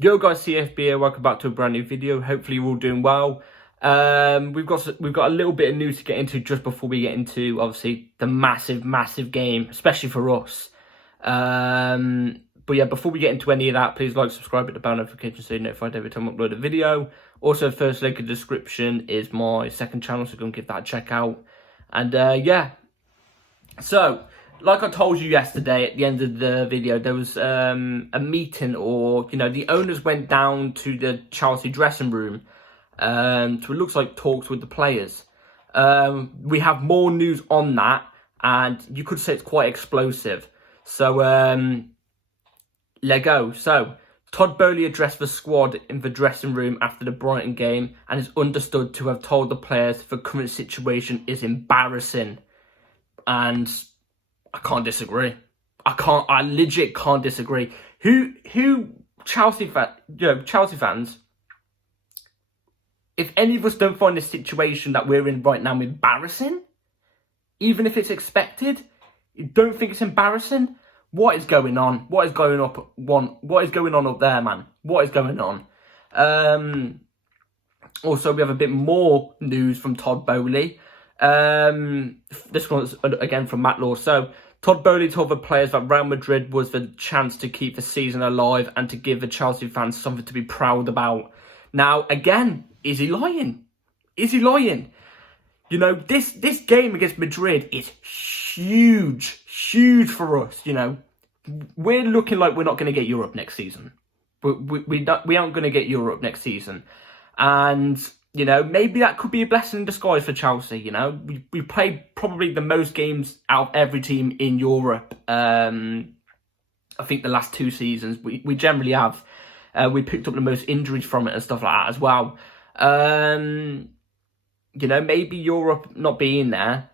Yo guys, CFB here. Welcome back to a brand new video. Hopefully you're all doing well. We've got a little bit of news to get into just before we get into obviously the massive game, especially for us. But yeah, before we get into any of that, please like, subscribe, hit the bell notification so you're notified every time I upload a video. Also, first link in the description is my second channel, so go and give that a check out. And yeah, so like I told you yesterday at the end of the video, there was a meeting, or the owners went down to the Chelsea dressing room. So it looks like talks with the players. We have more news on that, and you could say it's quite explosive. So let go. So Todd Boehly addressed the squad in the dressing room after the Brighton game, and is understood to have told the players the current situation is embarrassing. And I can't disagree. I legit can't disagree. Chelsea fans, if any of us don't find the situation that we're in right now embarrassing, even if it's expected, you don't think it's embarrassing? What is going on? What is going on up there, man? What is going on? Also, we have a bit more news from Todd Boehly. This one's again from Matt Law. So Todd Boehly told the players that Real Madrid was the chance to keep the season alive and to give the Chelsea fans something to be proud about. Now, again, is he lying? Is he lying? This game against Madrid is huge for us. We're looking like we're not going to get Europe next season. We aren't going to get Europe next season, and maybe that could be a blessing in disguise for Chelsea. We played probably the most games out of every team in Europe. I think the last 2 seasons we generally have. We picked up the most injuries from it and stuff like that as well. Maybe Europe not being there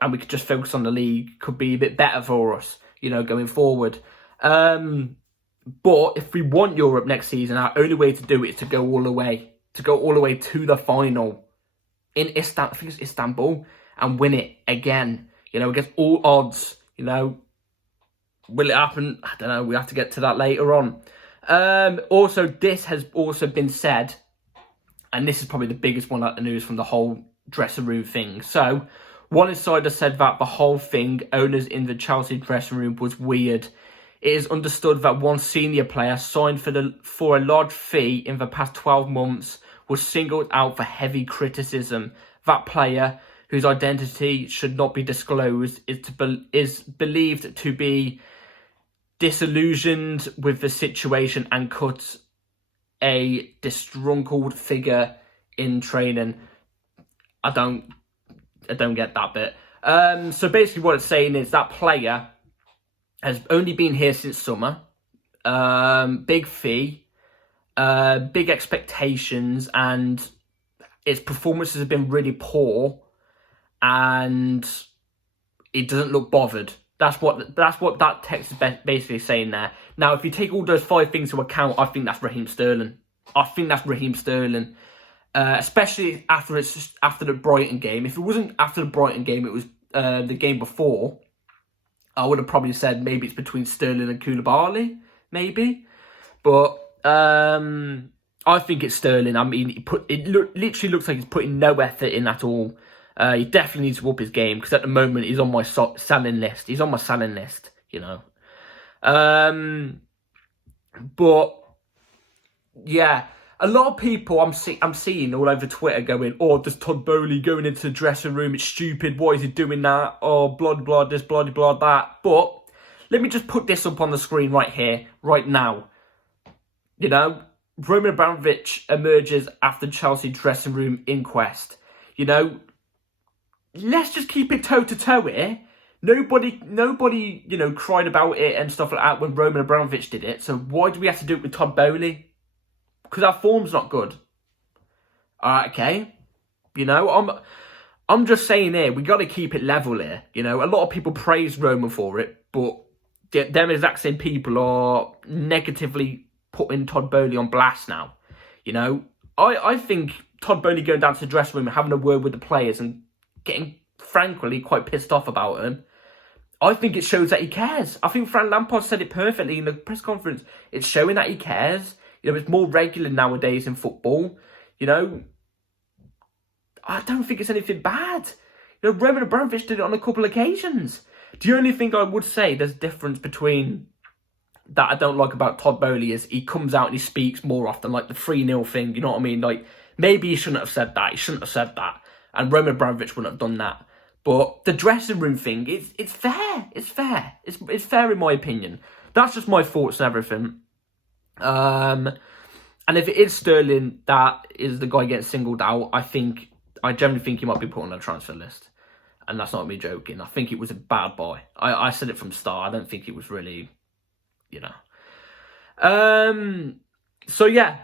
and we could just focus on the league could be a bit better for us, going forward. But if we want Europe next season, our only way to do it is to go all the way. To go all the way to the final in Istanbul, I think it's Istanbul, and win it again. Against all odds. Will it happen? I don't know. We have to get to that later on. Also, this has also been said, and this is probably the biggest one out the news from the whole dressing room thing. So, one insider said that the whole thing, owners in the Chelsea dressing room, was weird. It is understood that one senior player signed for a large fee in the past 12 months was singled out for heavy criticism. That player, whose identity should not be disclosed, is believed to be disillusioned with the situation and cut a disgruntled figure in training. I don't get that bit. So basically what it's saying is that player has only been here since summer. Big fee, big expectations, and its performances have been really poor, and it doesn't look bothered. That's what that text is basically saying there. Now, if you take all those 5 things into account, I think that's Raheem Sterling. Especially after the Brighton game. If it wasn't after the Brighton game, it was the game before, I would have probably said maybe it's between Sterling and Koulibaly, maybe. But I think it's Sterling. I mean, literally looks like he's putting no effort in at all. He definitely needs to up his game, because at the moment he's on my selling list. He's on my selling list, But yeah, a lot of people I'm seeing all over Twitter going, "Oh, does Todd Boehly going into the dressing room? It's stupid. Why is he doing that? Oh, blah this, blah that." But let me just put this up on the screen right here, right now. Roman Abramovich emerges after Chelsea dressing room inquest. Let's just keep it toe-to-toe here. Nobody, cried about it and stuff like that when Roman Abramovich did it. So why do we have to do it with Todd Boehly? Because our form's not good. Alright, okay. I'm just saying here, we got to keep it level here. A lot of people praise Roman for it, but them exact same people are negatively putting Todd Boehly on blast now. I think Todd Boehly going down to the dressing room and having a word with the players and getting, frankly, quite pissed off about him, I think it shows that he cares. I think Frank Lampard said it perfectly in the press conference. It's showing that he cares. You know, it's more regular nowadays in football. You know, I don't think it's anything bad. You know, Roman Abramovich did it on a couple of occasions. The only thing I would say there's a difference between that I don't like about Todd Bowley is he comes out and he speaks more often, like the 3-0 thing, you know what I mean? Like, maybe he shouldn't have said that. He shouldn't have said that. And Roman Abramovich wouldn't have done that. But the dressing room thing, it's fair. It's fair. It's fair in my opinion. That's just my thoughts and everything. And if it is Sterling that is the guy getting singled out, I generally think he might be put on a transfer list. And that's not me joking. I think it was a bad buy. I said it from start. I don't think it was really, you know. So yeah,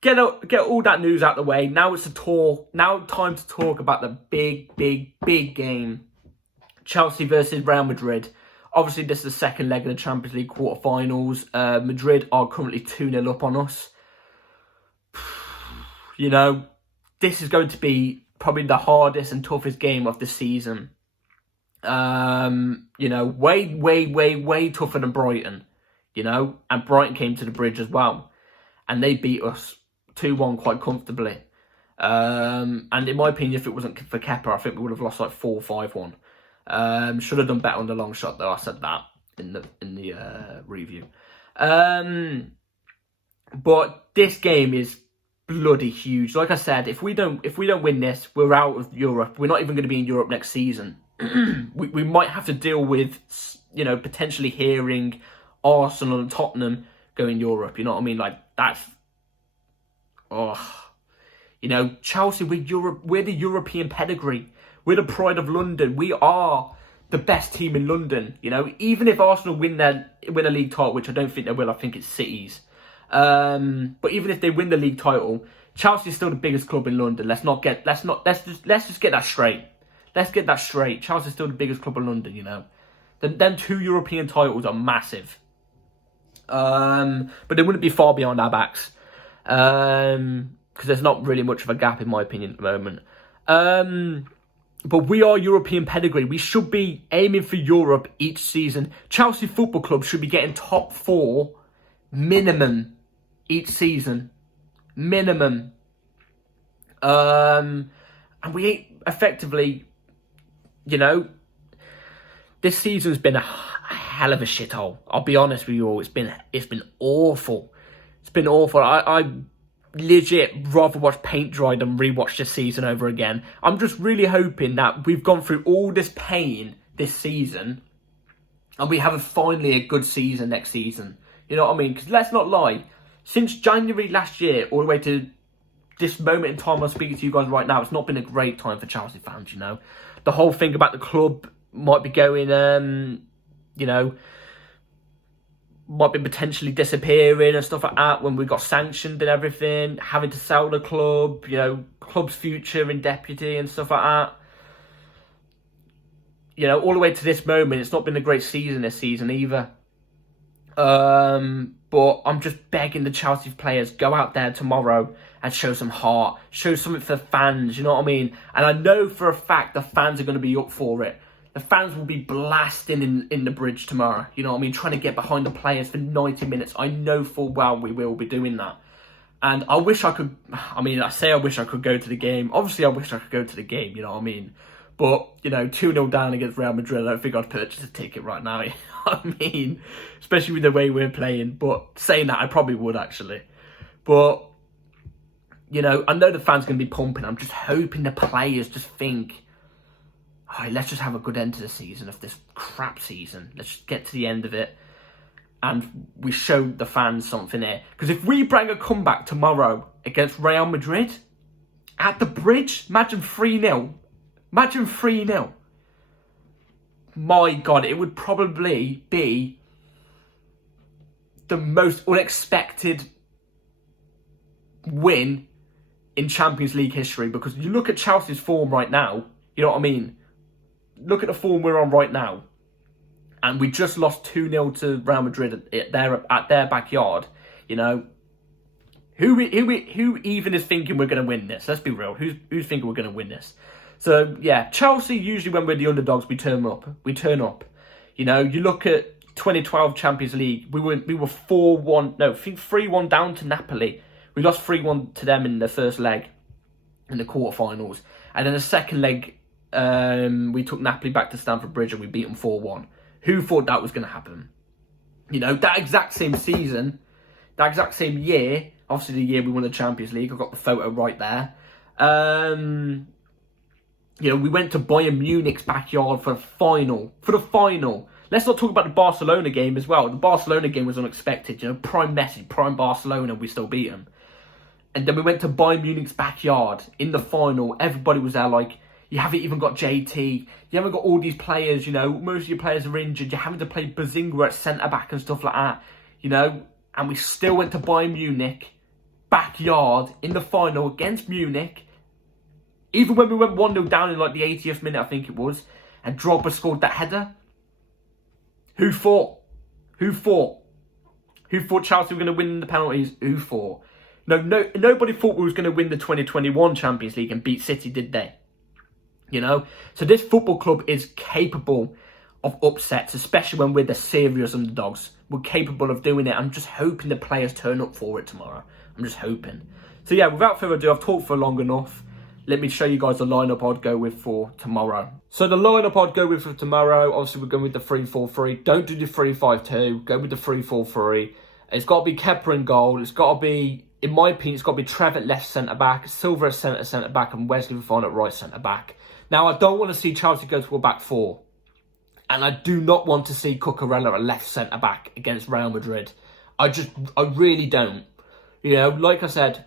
get all that news out of the way. Now it's Now time to talk about the big game. Chelsea versus Real Madrid. Obviously, this is the second leg of the Champions League quarterfinals. Madrid are currently 2-0 up on us. You know, this is going to be probably the hardest and toughest game of the season. You know, way tougher than Brighton. You know, and Brighton came to the Bridge as well. And they beat us 2-1 quite comfortably. And in my opinion, if it wasn't for Kepa, I think we would have lost like 4-5-1. Should have done better on the long shot though. I said that in the review. But this game is bloody huge. Like I said, if we don't win this, we're out of Europe. We're not even going to be in Europe next season. we might have to deal with, you know, potentially hearing Arsenal and Tottenham go in Europe. You know what I mean? Like that's, you know, Chelsea. We're the European pedigree. We're the pride of London. We are the best team in London. You know, even if Arsenal win a league title, which I don't think they will. I think it's City's. But even if they win the league title, Chelsea is still the biggest club in London. Let's just get that straight. Let's get that straight. Chelsea is still the biggest club in Londden. You know, them 2 European titles are massive. But they wouldn't be far beyond our backs. Because there's not really much of a gap in my opinion at the moment. But we are European pedigree. We should be aiming for Europe each season. Chelsea Football Club should be getting top 4 minimum each season. Minimum. And we ain't effectively, you know, this season's been a hell of a shithole. I'll be honest with you all. It's been awful. It's been awful. I legit rather watch paint dry than rewatch this season over again. I'm just really hoping that we've gone through all this pain this season and we have finally a good season next season. You know what I mean? Because let's not lie, since January last year all the way to this moment in time I'm speaking to you guys right now, it's not been a great time for Chelsea fans, you know. The whole thing about the club might be going, you know, might be potentially disappearing and stuff like that when we got sanctioned and everything, having to sell the club, you know, club's future in jeopardy and stuff like that. You know, all the way to this moment, it's not been a great season this season either. But I'm just begging the Chelsea players, go out there tomorrow and show some heart, show something for the fans, you know what I mean? And I know for a fact the fans are going to be up for it. The fans will be blasting in the Bridge tomorrow. You know what I mean? Trying to get behind the players for 90 minutes. I know full well we will be doing that. And I wish I could... I mean, I wish I could go to the game. Obviously, I wish I could go to the game. You know what I mean? But, you know, 2-0 down against Real Madrid, I don't think I'd purchase a ticket right now. You know what I mean? Especially with the way we're playing. But saying that, I probably would, actually. But, you know, I know the fans going to be pumping. I'm just hoping the players just think... all right, let's just have a good end to the season of this crap season. Let's just get to the end of it. And we show the fans something here. Because if we bring a comeback tomorrow against Real Madrid at the Bridge, imagine 3-0. Imagine 3-0. My God, it would probably be the most unexpected win in Champions League history. Because you look at Chelsea's form right now, you know what I mean? Look at the form we're on right now. And we just lost 2-0 to Real Madrid at their backyard. You know, who even is thinking we're going to win this? Let's be real. Who's thinking we're going to win this? So, yeah, Chelsea, usually when we're the underdogs, we turn up. You know, you look at 2012 Champions League, we were 4-1, no, I think 3-1 down to Napoli. We lost 3-1 to them in the first leg, in the quarterfinals. And then the second leg, we took Napoli back to Stamford Bridge and we beat them 4-1. Who thought that was going to happen? You know, that exact same season, that exact same year, obviously the year we won the Champions League, I've got the photo right there. You know, we went to Bayern Munich's backyard for the final. Let's not talk about the Barcelona game as well. The Barcelona game was unexpected. You know, prime Messi, prime Barcelona, we still beat them. And then we went to Bayern Munich's backyard in the final. Everybody was there like, you haven't even got JT. You haven't got all these players, you know. Most of your players are injured. You're having to play Bazinga at centre-back and stuff like that, you know. And we still went to Bayern Munich, backyard, in the final against Munich. Even when we went 1-0 down in like the 80th minute, I think it was, and Drogba scored that header. Who thought? Who thought Chelsea were going to win the penalties? Who thought? Nobody thought we was going to win the 2021 Champions League and beat City, did they? You know? So this football club is capable of upsets, especially when we're the serious underdogs. We're capable of doing it. I'm just hoping the players turn up for it tomorrow. I'm just hoping. So yeah, without further ado, I've talked for long enough. Let me show you guys the lineup I'd go with for tomorrow. So the lineup I'd go with for tomorrow, obviously we're going with the 3-4-3. Don't do the 3-5-2. Go with the 3-4-3. It's got to be Kepa in goal. It's got to be, in my opinion, it's got to be Trevor at left centre-back, Silva at centre-back, and Wesley Fofana at right centre-back. Now, I don't want to see Chelsea go to a back four. And I do not want to see Cucurella at left centre-back against Real Madrid. I really don't. You know, like I said,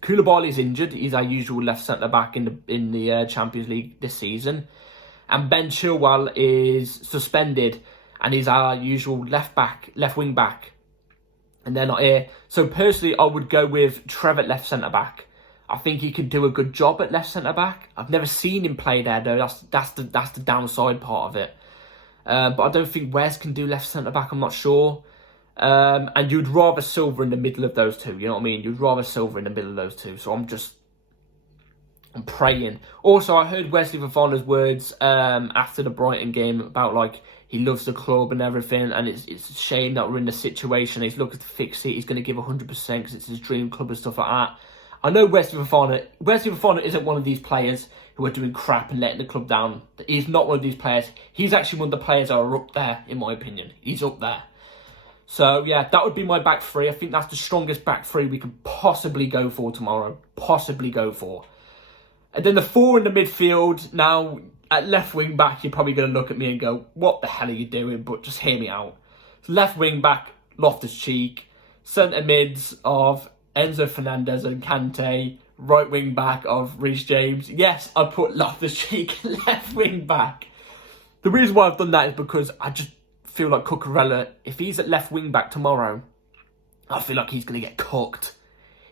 Koulibaly's injured. He's our usual left centre-back in the Champions League this season. And Ben Chilwell is suspended. And he's our usual left wing back. And they're not here. So personally, I would go with Trevor at left centre-back. I think he could do a good job at left centre-back. I've never seen him play there, though. That's the downside part of it. But I don't think Wes can do left centre-back. I'm not sure. And you'd rather Silva in the middle of those two. You know what I mean? You'd rather Silva in the middle of those two. So I'm praying. Also, I heard Wesley Fofana's words after the Brighton game about, like, he loves the club and everything. And it's a shame that we're in this situation. He's looking to fix it. He's going to give 100% because it's his dream club and stuff like that. I know Wesley Fofana isn't one of these players who are doing crap and letting the club down. He's not one of these players. He's actually one of the players that are up there, in my opinion. He's up there. So, yeah, that would be my back three. I think that's the strongest back three we could possibly go for tomorrow. Possibly go for. And then the four in the midfield. Now, at left wing back, you're probably going to look at me and go, what the hell are you doing? But just hear me out. So left wing back, Loftus-Cheek. Centre mids of Enzo Fernandez and Kante, right wing back of Reece James. Yes, I put Loftus-Cheek left wing back. The reason why I've done that is because I just feel like Cucurella, if he's at left wing back tomorrow, I feel like he's going to get cooked.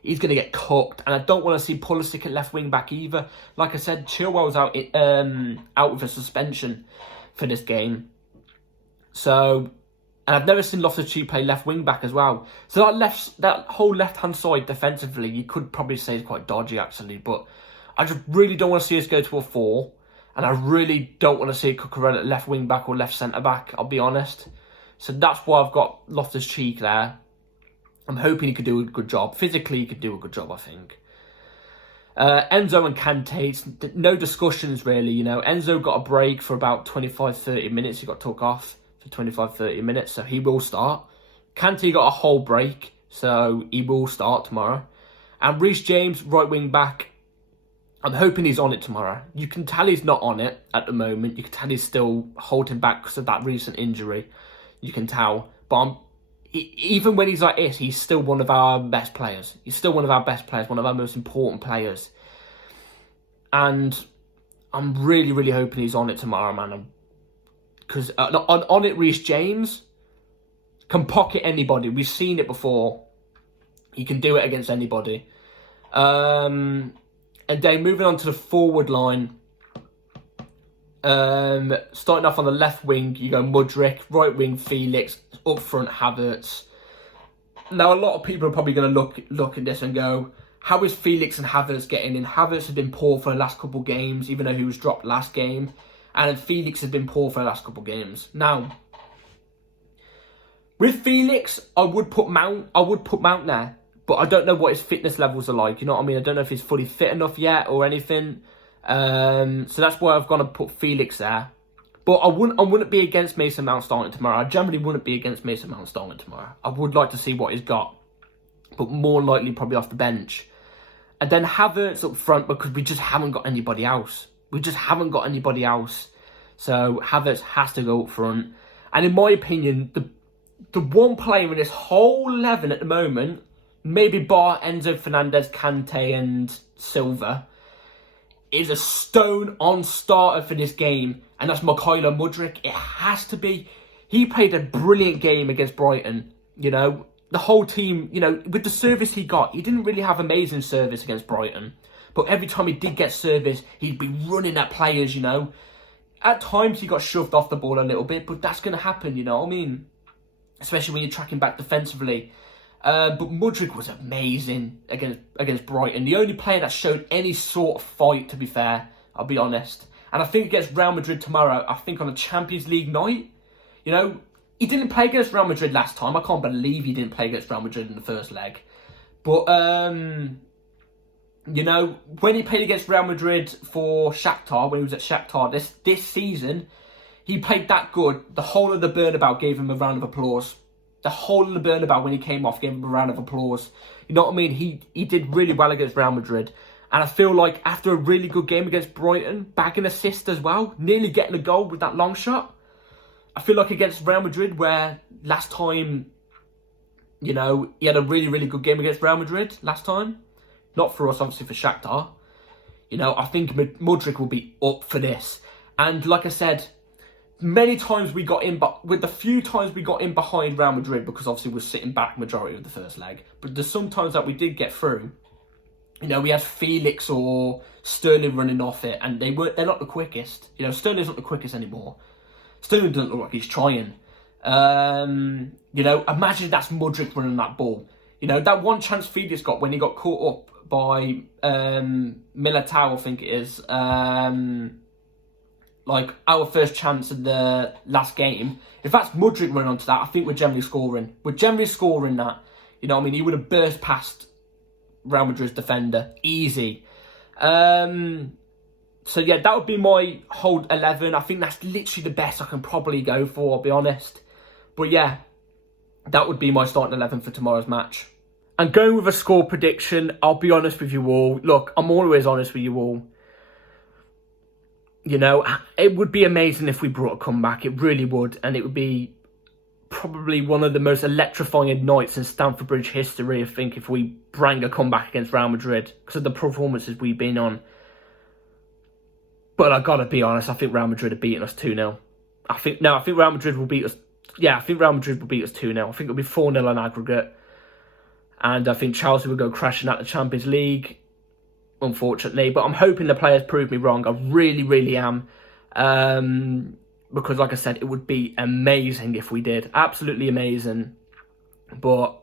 He's going to get cooked. And I don't want to see Pulisic at left wing back either. Like I said, Chilwell's out with a suspension for this game. So, and I've never seen Loftus-Cheek play left wing back as well. So that whole left-hand side defensively, you could probably say is quite dodgy actually. But I just really don't want to see us go to a 4. And I really don't want to see Cucurella at left wing back or left centre back, I'll be honest. So that's why I've got Loftus-Cheek there. I'm hoping he could do a good job. Physically, he could do a good job, I think. Enzo and Kante, no discussions really, you know. Enzo got a break for about 25-30 minutes. He got took off for 25-30 minutes, so he will start. Kante got a whole break, so he will start tomorrow. And Reece James, right wing back, I'm hoping he's on it tomorrow. You can tell he's not on it at the moment. You can tell he's still holding back because of that recent injury. You can tell. But even when he's like this, he's still one of our best players. He's still one of our best players, one of our most important players. And I'm really, really hoping he's on it tomorrow, man. Because on it, Reece James can pocket anybody. We've seen it before. He can do it against anybody. And then moving on to the forward line. Starting off on the left wing, you go Mudryk. Right wing, Felix. Up front, Havertz. Now, a lot of people are probably going to look at this and go, how is Felix and Havertz getting in? Havertz has been poor for the last couple of games, even though he was dropped last game. And Felix has been poor for the last couple of games. Now, With Felix, I would put Mount there. But I don't know what his fitness levels are like. You know what I mean? I don't know if he's fully fit enough yet or anything. So that's why I've got to put Felix there. But I wouldn't be against Mason Mount starting tomorrow. I generally wouldn't be against Mason Mount starting tomorrow. I would like to see what he's got. But more likely probably off the bench. And then Havertz up front because we just haven't got anybody else. We just haven't got anybody else. So Havertz has to go up front. And in my opinion, the one player in this whole 11 at the moment, maybe bar Enzo Fernandez, Kante and Silva, is a stone-on starter for this game. And that's Mykhailo Mudryk. It has to be. He played a brilliant game against Brighton. You know, the whole team, you know, with the service he got, he didn't really have amazing service against Brighton. But every time he did get service, he'd be running at players, you know. At times, he got shoved off the ball a little bit, but that's going to happen, you know what I mean? Especially when you're tracking back defensively. But Mudryk was amazing against Brighton. The only player that showed any sort of fight, to be fair, I'll be honest. And I think against Real Madrid tomorrow, I think on a Champions League night, you know, he didn't play against Real Madrid last time. I can't believe he didn't play against Real Madrid in the first leg. But, you know, when he played against Real Madrid for Shakhtar, when he was at Shakhtar this season, he played that good. The whole of the Bernabeu gave him a round of applause. The whole of the Bernabeu, when he came off, gave him a round of applause. You know what I mean? He did really well against Real Madrid. And I feel like after a really good game against Brighton, bagging an assist as well, nearly getting a goal with that long shot. I feel like against Real Madrid, where last time, you know, he had a really, really good game against Real Madrid last time. Not for us, obviously, for Shakhtar. You know, I think Mudryk will be up for this. And like I said, many times we got in, but with the few times we got in behind Real Madrid, because obviously we're sitting back majority of the first leg. But there's some times that we did get through. You know, we had Felix or Sterling running off it, and they're not the quickest. You know, Sterling's not the quickest anymore. Sterling doesn't look like he's trying. You know, imagine that's Mudryk running that ball. You know, that one chance Felix got when he got caught up by Militao, I think it is. Like, our first chance in the last game. If that's Mudryk running onto that, I think we're generally scoring. We're generally scoring that. You know what I mean? He would have burst past Real Madrid's defender. Easy. So, yeah, that would be my whole 11. I think that's literally the best I can probably go for, I'll be honest. But, yeah, that would be my starting 11 for tomorrow's match. And going with a score prediction, I'll be honest with you all. Look, I'm always honest with you all. You know, it would be amazing if we brought a comeback. It really would. And it would be probably one of the most electrifying nights in Stamford Bridge history, I think, if we bring a comeback against Real Madrid because of the performances we've been on. But I gotta be honest, I think Real Madrid are beating us 2-0. I think Real Madrid will beat us. Yeah, I think Real Madrid will beat us 2-0. I think it'll be 4-0 on aggregate. And I think Chelsea will go crashing out the Champions League, unfortunately. But I'm hoping the players prove me wrong. I really, really am. Because, like I said, it would be amazing if we did. Absolutely amazing. But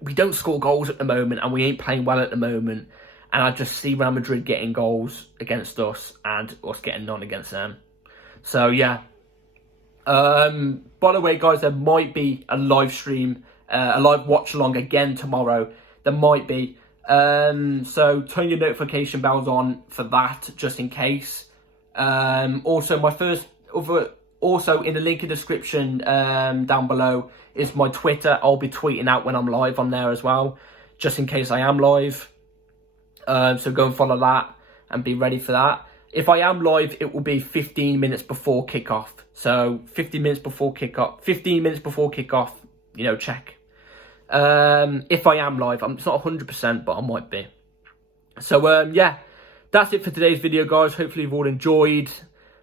we don't score goals at the moment, and we ain't playing well at the moment. And I just see Real Madrid getting goals against us and us getting none against them. So, yeah. By the way, guys, there might be a live stream, a live watch-along again tomorrow. There might be. So, turn your notification bells on for that, just in case. Also, also in the link in the description down below is my Twitter. I'll be tweeting out when I'm live on there as well, just in case I am live. So go and follow that and be ready for that. If I am live, it will be 15 minutes before kickoff. So 15 minutes before kickoff, you know, check. If I am live, it's not 100%, but I might be. So, yeah, that's it for today's video, guys. Hopefully you've all enjoyed.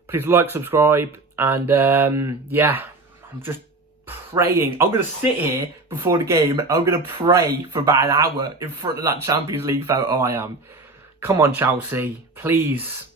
Please like, subscribe, and, yeah, I'm just praying. I'm going to sit here before the game. I'm going to pray for about an hour in front of that Champions League photo I am. Come on, Chelsea. Please.